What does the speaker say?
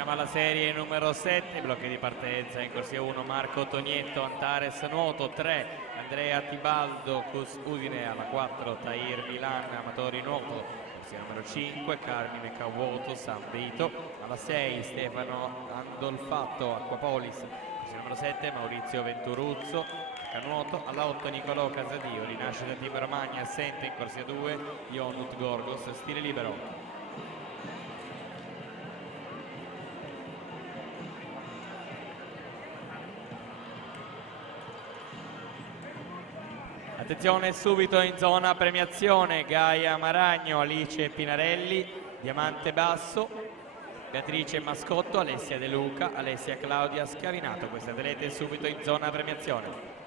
Siamo alla serie numero 7, blocchi di partenza in corsia 1 Marco Tonietto, Antares Nuoto, 3 Andrea Tibaldo, Cus Udine, alla 4 Tahir Milan, Amatori Nuoto, corsia numero 5 Carmine Cauoto, San Vito, alla 6 Stefano Andolfatto, Acquapolis, corsia numero 7 Maurizio Venturuzzo, Canuoto, alla 8 Nicolò Casadio, Rinascita Team Romagna, assente in corsia 2 Ionut Gorgos, stile libero. Attenzione, subito in zona premiazione Gaia Maragno, Alice Pinarelli, Diamante Basso, Beatrice Mascotto, Alessia De Luca, Alessia Claudia Scavinato. Queste atlete subito in zona premiazione.